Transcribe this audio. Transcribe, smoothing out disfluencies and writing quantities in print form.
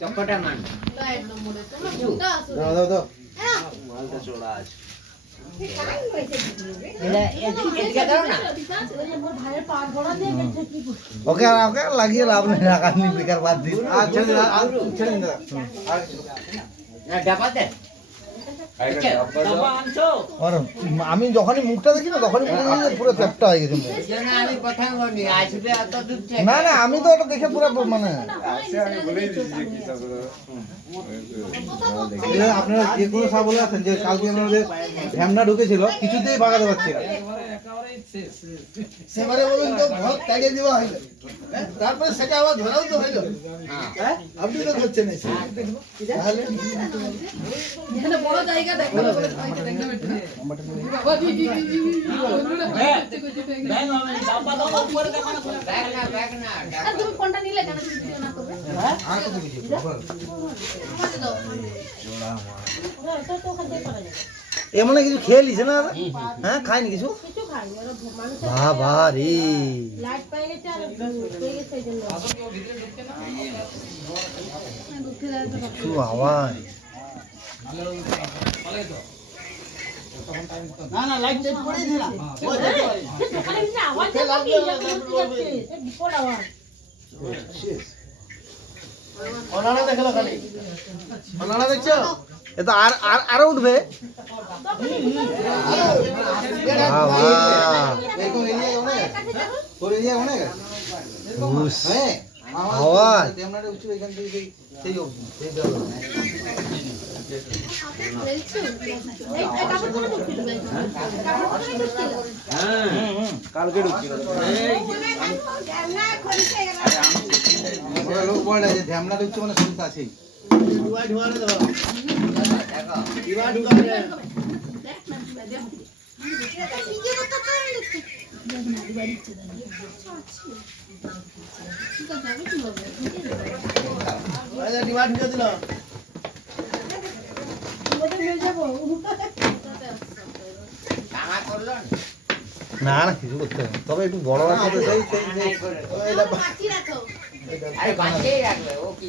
চক্করটা মান দাও দাও দাও মালটা চড়া আছে এদিকে দাও না ওকে ওকে লাগিয়ে লাভ নেই রাখানি বেকার বাদ দিন আর ছেড়ে দিন আর ছেড়ে দিন দাদা আর না ডাবা দে আর আমি যখনই মুখটা দেখি না তখনই মনে হয় যে পুরো চ্যাপটা হয়ে গেছে মুখ। আমি কথা বলি আসবে এত দূর থেকে না না আমি তো ওটা দেখে পুরো মানে আপনারা যে কোনো সব বলে আছেন যে কালকে আমাদের ভ্যামনা ঢুকেছিল কিছুতেই ভাগাতে পারছি না সেবারে বলুন তো ভোট তাড়িয়ে দেওয়া হইলো তারপরে সেটা আবার ধরাও তো হইলো হ্যাঁ আপনি তো ধরছেন না তাহলে এখানে বড় জায়গা দেখো ব্যাগ না আর তুমি ফোনটা নিলে কেন তুমি ভিডিও না করবে আর কত কিছু আমাকে দাও এমন কিছু খেয়ে লিছে না হ্যাঁ খায়নি কিছু কিছু খাই ওরা মানুষ বাবা রে লাইট পাই গেছে আর পেয়ে গেছে এইজন্য দুঃখে যায় তো কিছু আওয়াজ না না লাইট চেক করে দিলাম দোকানে কিন্তু আওয়াজ লাগবে বিপদ আওয়াজ ওনারা দেখলো খালি ওনারা দেখছো এ তো আর আর আরো উঠবে বাবা দেখো এরিয়া অনেক তোর এরিয়া অনেক উস আওয়াজ ক্যামেরাটা উঠছে এখান থেকে সেই সেই অবধি সেই দেওয়া কালকে ঢুকছিল লোক বলে যে ধ্যামনা ঢুকছে মানে শুনতে আছেই না না কিছু করতে হবে তবে একটু বড় আছে তো সেই আরে বাঁচিয়ে রাখবে ও কি